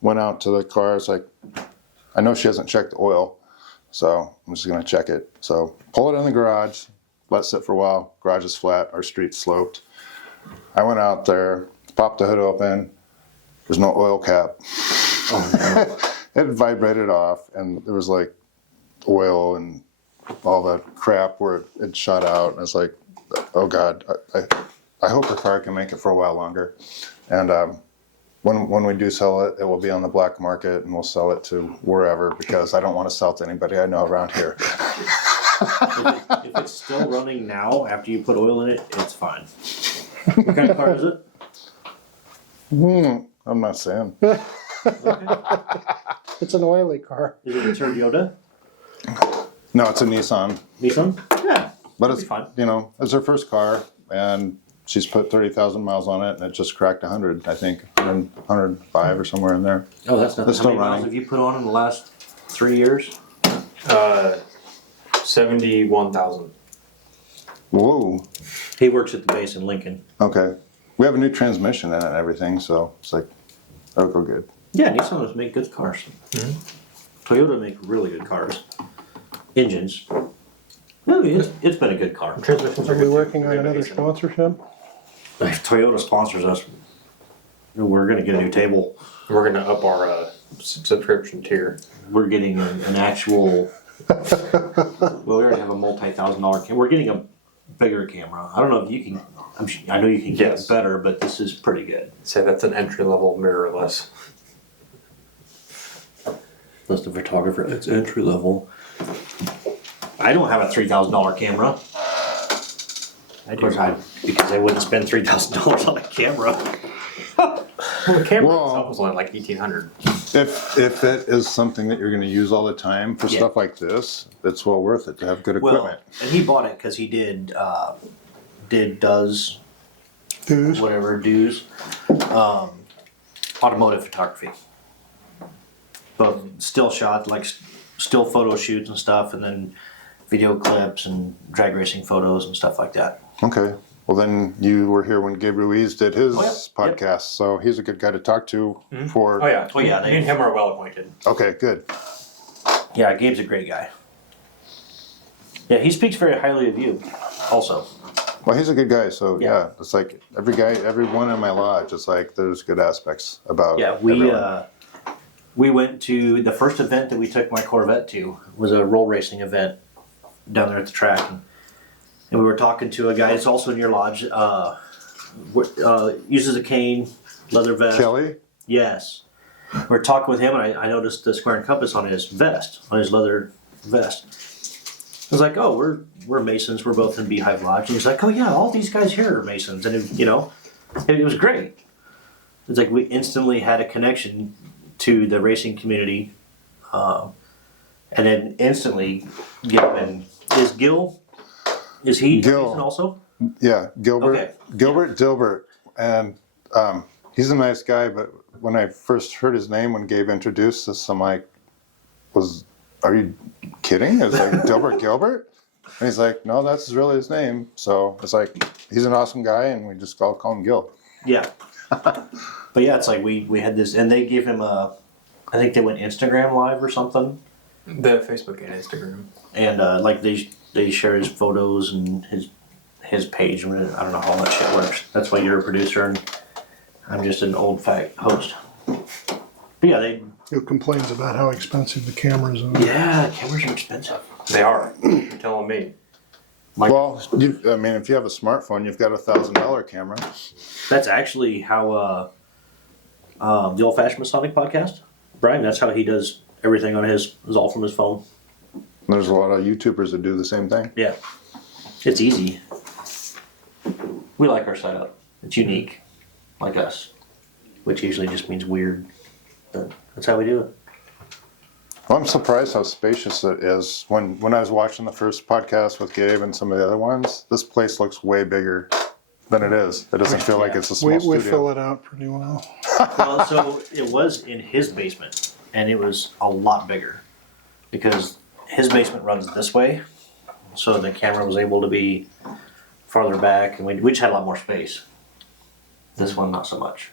went out to the car. It's like, I know she hasn't checked the oil, so I'm just going to check it. So pull it in the garage, let it sit for a while. Garage is flat, our street's sloped. I went out there, popped the hood open. There's no oil cap. It vibrated off, and there was like oil and all that crap where it shot out. And I was like, oh God, I hope her car can make it for a while longer. And when we do sell it, it will be on the black market, and we'll sell it to wherever, because I don't want to sell to anybody I know around here. If it's still running now after you put oil in it, it's fine. What kind of car is it? I'm not saying. It's an oily car. Is it a Toyota? No, it's a Nissan. Nissan? Yeah. But That'd it's be fine. it's her first car, and she's put 30,000 miles on it, and it just cracked 100, I think, 105 or somewhere in there. Oh, that's nothing. It's How still many miles running. have you put on in the last 3 years? 71,000. Whoa. He works at the base in Lincoln. Okay. We have a new transmission in it and everything, so it's like, that'll go good. Yeah, Nissan make good cars. Toyota make really good cars. Engines. No, it's been a good car. Transmissions Are we good, too. working on Great another innovation. sponsorship? If Toyota sponsors us, we're going to get a new table. We're going to up our subscription tier. We're getting an actual. Well, we already have a multi-$1,000 camera. We're getting a bigger camera. I don't know if you can. I know you can get Yes. it better, but this is pretty good. Say that's an entry level mirrorless. Plus the photographer, it's entry level. I don't have a $3,000 camera. Of course, because I wouldn't spend $3,000 on a camera. Well, the camera Well- itself was only like 1,800. If it is something that you're going to use all the time for Yeah. stuff like this, it's well worth it to have good Well, equipment. and he bought it because he does Dues? automotive photography. Both still shots, like still photo shoots and stuff, and then video clips and drag racing photos and stuff like that. Okay. Well, then you were here when Gabe Ruiz did his Oh, yep. podcast, so he's a good guy to talk to for. Oh yeah. Oh, yeah, Me and him are well acquainted. Okay, good. Yeah, Gabe's a great guy. Yeah, he speaks very highly of you, also. Well, he's a good guy, so Yeah. yeah, it's like everyone in my lodge, it's like there's good aspects about. Yeah, everyone. we went to the first event that we took my Corvette to was a roll racing event down there at the track, and we were talking to a guy. It's also in your lodge. Uses a cane, leather vest. Kelly. Yes, we were talking with him, and I noticed the square and compass on his vest, on his leather vest. I was like, "Oh, we're Masons. We're both in Beehive Lodge." And he's like, "Oh yeah, all these guys here are Masons," and it was great. It's like we instantly had a connection to the racing community, and then instantly given is he Gil. Mason also? Yeah, Gilbert. Okay. Gilbert Dilbert, and he's a nice guy. But when I first heard his name, when Gabe introduced us, I'm like, are you kidding? It's like Dilbert Gilbert, and he's like, no, that's really his name. So it's like he's an awesome guy, and we just call him Gil. Yeah. But yeah, it's like we had this, and they gave him I think they went Instagram live or something, The Facebook and Instagram. and like they share his photos and his page. I don't know how all that shit works. That's why you're a producer and I'm just an old fat host. But yeah, Who complains about how expensive the cameras are? cameras are expensive. They are. You're telling me. Well, if you have a smartphone, you've got $1,000 camera. That's actually how the Old Fashioned Masonic podcast, Brian. That's how he does everything on his. Is all from his phone. There's a lot of YouTubers that do the same thing. Yeah, it's easy. We like our setup. It's unique, like us, which usually just means weird. But that's how we do it. Well, I'm surprised how spacious it is. When I was watching the first podcast with Gabe and some of the other ones, this place looks way bigger than it is. It doesn't feel like it's a small We studio. fill it out pretty well. Well, so it was in his basement, and it was a lot bigger because his basement runs this way, so the camera was able to be farther back, and we just had a lot more space. This one, not so much.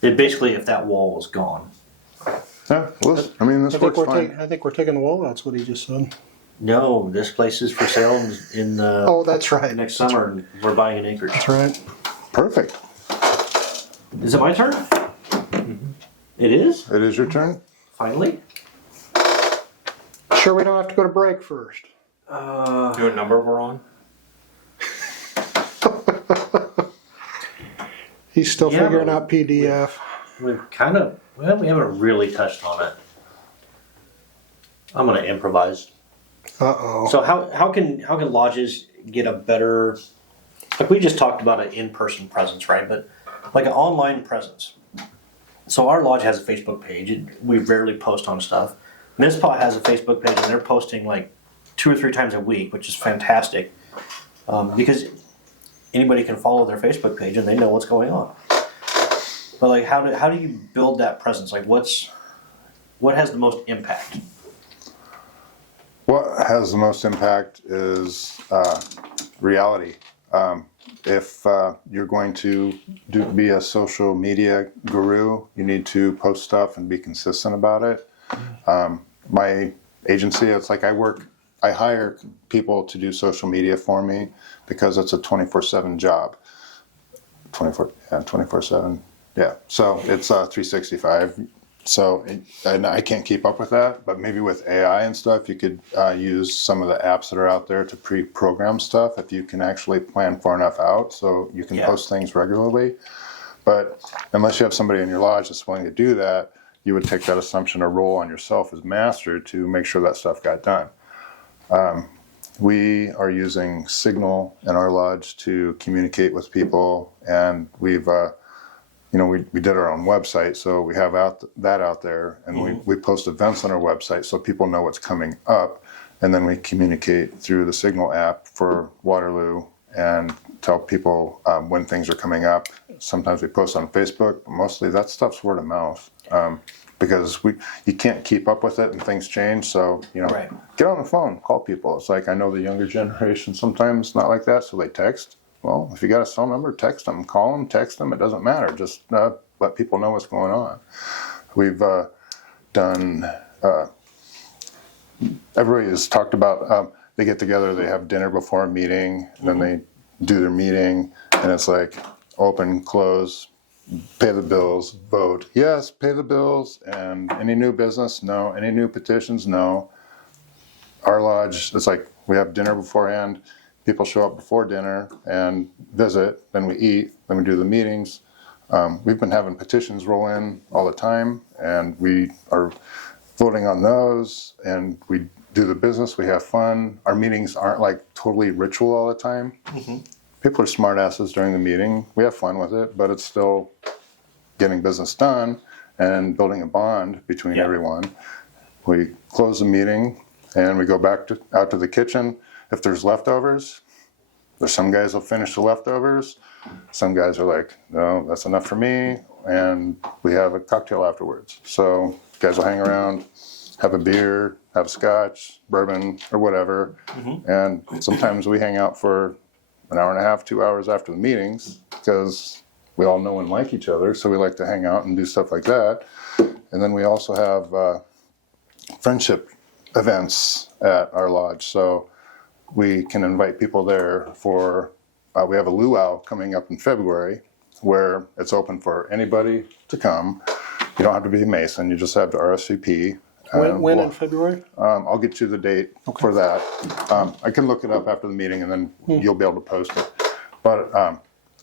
It basically, if that wall was gone. Yeah, well, this works fine. I think we're taking the wall. That's what he just said. No, this place is for sale in Oh, that's right. next summer, and we're buying an acreage. That's right. Perfect. Is it my turn? Mm-hmm. It is? It is your turn. Finally? Sure, we don't have to go to break first. Do what number we're on? He's still Yeah, figuring but out PDF. We haven't really touched on it. I'm going to improvise. Uh-oh. So how can lodges get a better, like we just talked about an in-person presence, right? But like an online presence. So our lodge has a Facebook page. We rarely post on stuff. MISPA has a Facebook page, and they're posting like 2 or 3 times a week, which is fantastic because anybody can follow their Facebook page and they know what's going on. But like, how do you build that presence? Like, what has the most impact? What has the most impact is reality. If you're going to be a social media guru, you need to post stuff and be consistent about it. My agency, it's like I hire people to do social media for me because it's a 24/7 job. 24/7. Yeah, so it's 365. So, and I can't keep up with that, but maybe with AI and stuff, you could use some of the apps that are out there to pre-program stuff if you can actually plan far enough out so you can post things regularly. But unless you have somebody in your lodge that's willing to do that, you would take that assumption or role on yourself as master to make sure that stuff got done. We are using Signal in our lodge to communicate with people, and we've we did our own website, so we have that out there, and we post events on our website so people know what's coming up, and then we communicate through the Signal app for Waterloo and tell people when things are coming up. Sometimes we post on Facebook, but mostly that stuff's word of mouth because you can't keep up with it and things change. So get on the phone, call people. It's like I know the younger generation sometimes not like that, so they text. Well, if you got a cell number, text them, call them, text them. It doesn't matter. Just let people know what's going on. We've done. Everybody has talked about. They get together. They have dinner before a meeting, and then they do their meeting, and it's like open, close, pay the bills, vote. Yes, pay the bills. And any new business? No. Any new petitions? No. Our lodge, it's like we have dinner beforehand. People show up before dinner and visit. Then we eat. Then we do the meetings. We've been having petitions roll in all the time, and we are voting on those. And we do the business. We have fun. Our meetings aren't like totally ritual all the time. People are smart asses during the meeting. We have fun with it, but it's still getting business done and building a bond between everyone. We close the meeting and we go back out to the kitchen. If there's leftovers, there's some guys will finish the leftovers. Some guys are like, no, that's enough for me. And we have a cocktail afterwards. So guys will hang around, have a beer, have a scotch, bourbon, or whatever. And sometimes we hang out for an hour and a half, 2 hours after the meetings, because we all know and like each other. So we like to hang out and do stuff like that. And then we also have friendship events at our lodge. So we can invite people there for, we have a luau coming up in February where it's open for anybody to come. You don't have to be a Mason, you just have to RSVP. When in February? I'll get you the date for that. I can look it up after the meeting and then you'll be able to post it. But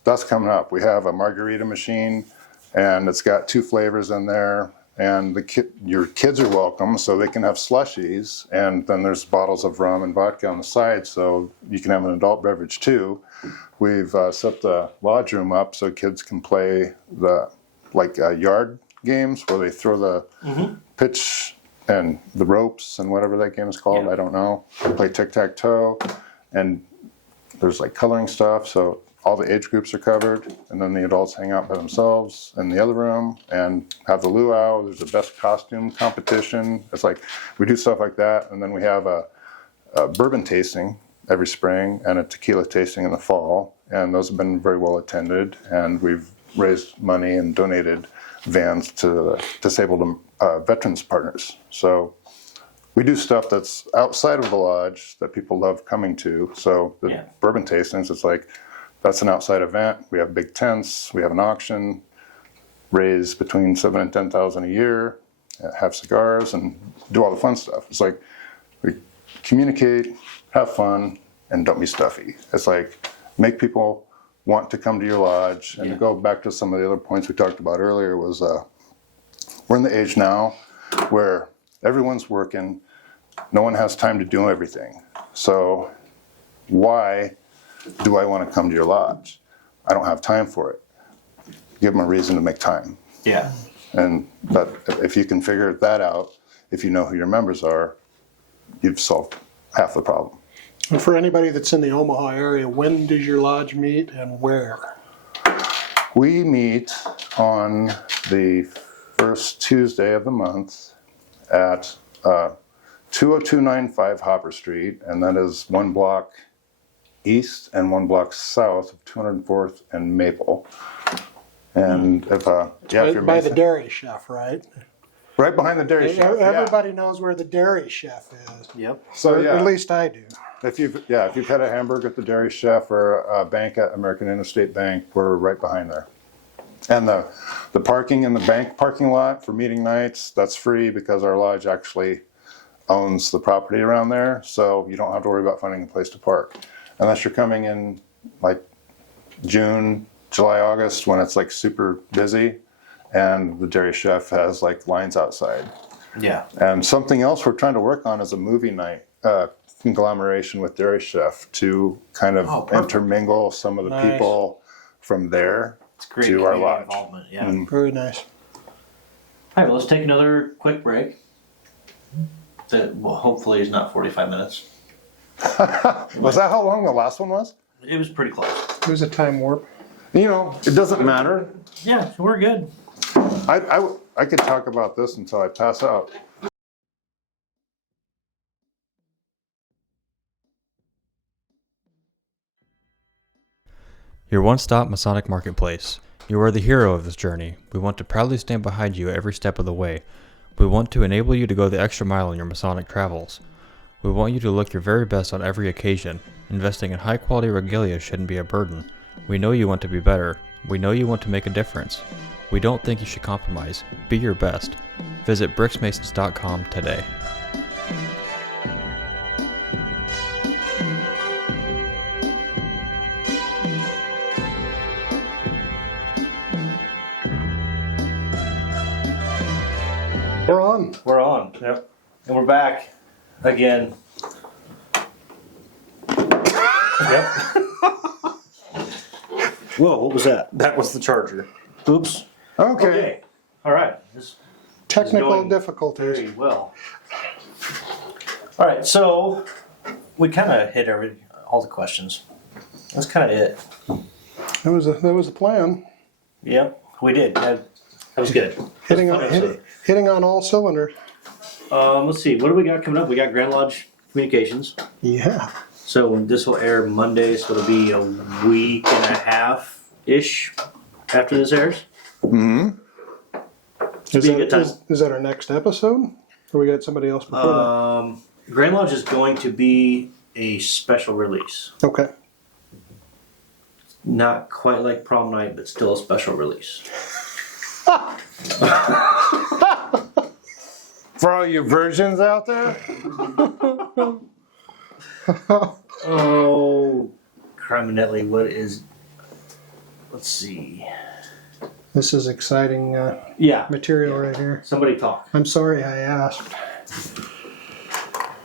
that's coming up. We have a margarita machine and it's got 2 flavors in there. And your kids are welcome, so they can have slushies. And then there's bottles of rum and vodka on the side, so you can have an adult beverage too. We've set the lodge room up so kids can play the yard games where they throw the pitch and the ropes and whatever that game is called. I don't know. They play tic-tac-toe, and there's like coloring stuff. So all the age groups are covered, and then the adults hang out by themselves in the other room and have the luau. There's a best costume competition. It's like we do stuff like that, and then we have a bourbon tasting every spring and a tequila tasting in the fall, and those have been very well attended. And we've raised money and donated vans to disabled veterans partners. So we do stuff that's outside of the lodge that people love coming to. So the bourbon tastings, it's like, that's an outside event. We have big tents. We have an auction. Raise between $7,000 and $10,000 a year. Have cigars and do all the fun stuff. It's like we communicate, have fun, and don't be stuffy. It's like make people want to come to your lodge. And to go back to some of the other points we talked about earlier was we're in the age now where everyone's working. No one has time to do everything. So why do I want to come to your lodge? I don't have time for it. Give them a reason to make time. Yeah. And that, if you can figure that out, if you know who your members are, you've solved half the problem. And for anybody that's in the Omaha area, when does your lodge meet and where? We meet on the first Tuesday of the month at 20295 Hopper Street, and that is 1 block east and 1 block south of 204th and Maple. And if you're by the dairy chef, right? right behind the dairy chef. Everybody knows where the dairy chef is. Yep. So Or at least I do. if you've had a hamburger at the dairy chef or a bank at American Interstate Bank, we're right behind there. And the parking in the bank parking lot for meeting nights, that's free because our lodge actually owns the property around there, so you don't have to worry about finding a place to park. Unless you're coming in like June, July, August, when it's like super busy and the dairy chef has like lines outside. Yeah. And something else we're trying to work on is a movie night conglomeration with dairy chef to kind of intermingle some of the people from there to our lodge. Involvement. Yeah. Very nice. All right, well, let's take another quick break. That hopefully is not 45 minutes. Was that how long the last one was? It was pretty close. It was a time warp. You know, it doesn't matter. Yeah, we're good. I could talk about this until I pass out. Your one-stop Masonic marketplace. You are the hero of this journey. We want to proudly stand behind you every step of the way. We want to enable you to go the extra mile in your Masonic travels. We want you to look your very best on every occasion. Investing in high-quality regalia shouldn't be a burden. We know you want to be better. We know you want to make a difference. We don't think you should compromise. Be your best. Visit bricksmasons.com today. We're on. We're on. Yep. And we're back again. Yep. Whoa, what was that? That was the charger. Oops. Okay. All right. This Technical going difficulties. very well. All right, so we kind of hit all the questions. That's kind of it. That was the plan. Yep, we did. That was good. Hitting That was on a fun episode. hitting on all cylinders. Let's see. What do we got coming up? We got Grand Lodge Communications. Yeah. So this will air Monday, so it'll be a week and a half-ish after this airs. Mm-hmm. Is be a good time. that our next episode? Or we got somebody else before that? Grand Lodge is going to be a special release. Okay. Not quite like prom night, but still a special release. For all you virgins out there, Oh, criminally, what is... Let's see. This is exciting Yeah, material right here. somebody talk. I'm sorry I asked.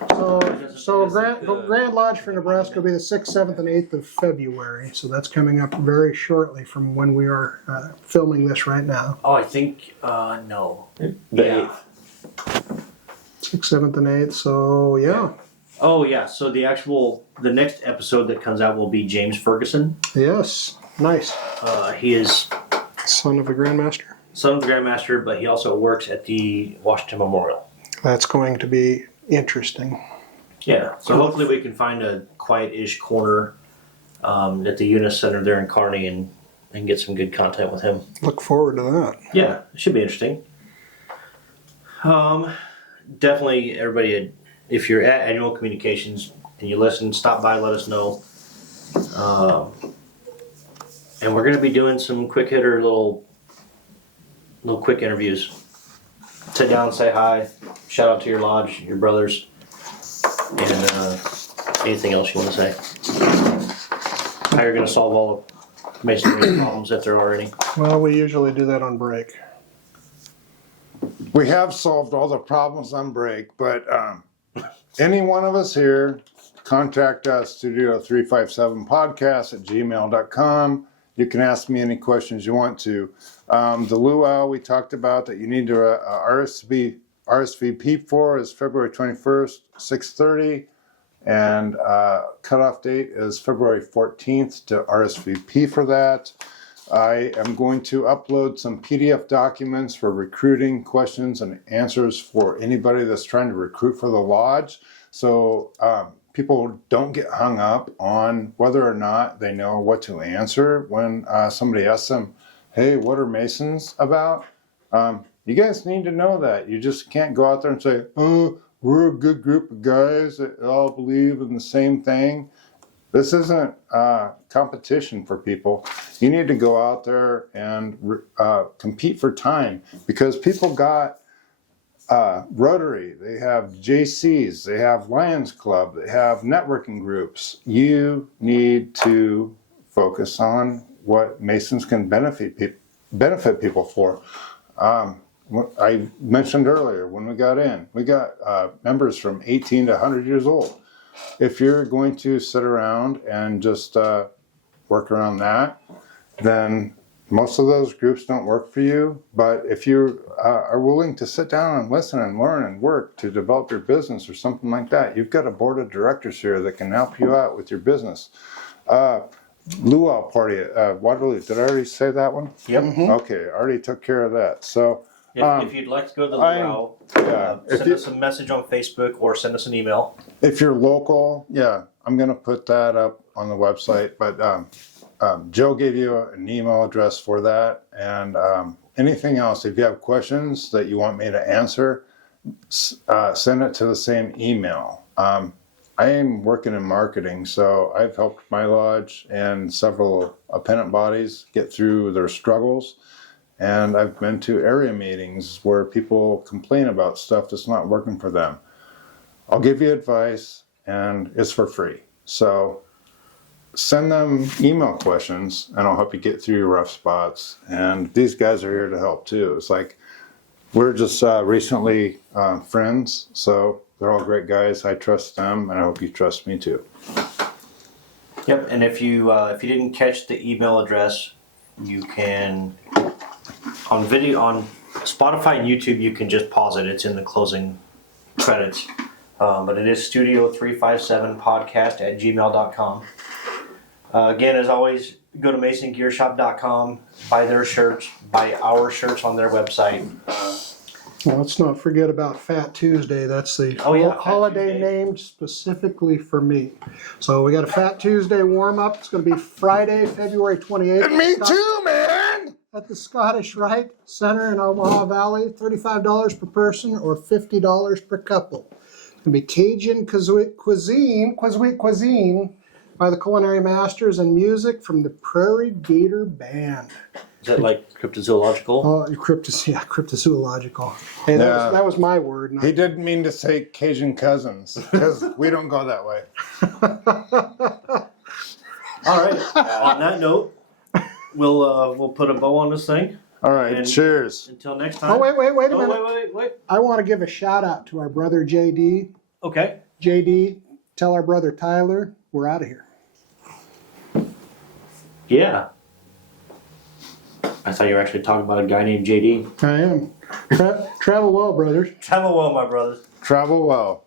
So Grand Lodge for Nebraska will be the 6th, 7th, and 8th of February. So that's coming up very shortly from when we are filming this right now. Oh, I think, no. The Yeah. 8th. 6th, 7th, and 8th. So yeah. Oh, yeah, so the next episode that comes out will be James Ferguson. Yes. Nice. He is Son of a Grandmaster. son of the Grandmaster, but he also works at the Washington Memorial. That's going to be interesting. Yeah, so hopefully we can find a quiet-ish corner at the Eunice Center there in Kearney and get some good content with him. Look forward to that. Yeah, it should be interesting. Definitely, everybody, if you're at Annual Communications and you listen, stop by, let us know. And we're going to be doing some quick hitter, little quick interviews. Sit down and say hi. Shout out to your lodge, your brothers, and anything else you want to say. How you're going to solve all the masonry problems if there are any. Well, we usually do that on break. we have solved all the problems on break, but any one of us here, contact us, studio357podcast@gmail.com. You can ask me any questions you want to. The luau we talked about that you need to RSVP for is February 21st, 6:30. And cutoff date is February 14th to RSVP for that. I am going to upload some PDF documents for recruiting questions and answers for anybody that's trying to recruit for the lodge. So people don't get hung up on whether or not they know what to answer when somebody asks them, hey, what are Masons about? You guys need to know that. You just can't go out there and say, oh, we're a good group of guys that all believe in the same thing. This isn't competition for people. You need to go out there and compete for time, because people got Rotary, they have JCs, they have Lions Club, they have networking groups. You need to focus on what Masons can benefit people for. I mentioned earlier when we got in, we got members from 18 to 100 years old. If you're going to sit around and just work around that, then most of those groups don't work for you. But if you are willing to sit down and listen and learn and work to develop your business or something like that, you've got a board of directors here that can help you out with your business. Luau party at Waterloo, did I already say that one? Yep. Okay, I already took care of that. So If you'd like to go to the luau, send us a message on Facebook or send us an email. if you're local, yeah, I'm going to put that up on the website. But Joe gave you an email address for that. And anything else, if you have questions that you want me to answer, send it to the same email. I am working in marketing, so I've helped my lodge and several appendant bodies get through their struggles. And I've been to area meetings where people complain about stuff that's not working for them. I'll give you advice, and it's for free. So send them email questions, and I'll help you get through your rough spots. And these guys are here to help too. It's like we're just recently friends, so they're all great guys. I trust them, and I hope you trust me too. Yep. And if you didn't catch the email address, you can on Spotify and YouTube. You can just pause it. It's in the closing credits. But it is studio357podcast@gmail.com. Again, as always, go to masongearshop.com, buy their shirts, buy our shirts on their website. Well, let's not forget about Fat Tuesday. That's the Fat holiday Tuesday. named specifically for me. So we got a Fat Tuesday warm-up. It's going to be Friday, February 28th. Me too, man! At the Scottish Rite Center in Omaha Valley, $35 per person or $50 per couple. It's going to be Cajun cuisine by the Culinary Masters and music from the Prairie Gator Band. Is that like cryptozoological? Oh, cryptozoological. Hey, that was my word. He didn't mean to say Cajun cousins, because we don't go that way. All right. On that note, we'll put a bow on this thing. All right, And cheers. Until next time. Oh, wait a minute. Wait. I want to give a shout out to our brother JD. Okay. JD, tell our brother Tyler we're out of here. Yeah. I thought you were actually talking about a guy named JD. I am. Travel well, brothers. Travel well, my brothers. Travel well.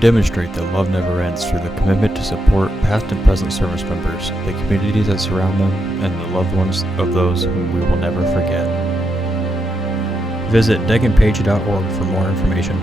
Demonstrate that love never ends through the commitment to support past and present service members, the communities that surround them, and the loved ones of those whom we will never forget. Visit deganpage.org for more information.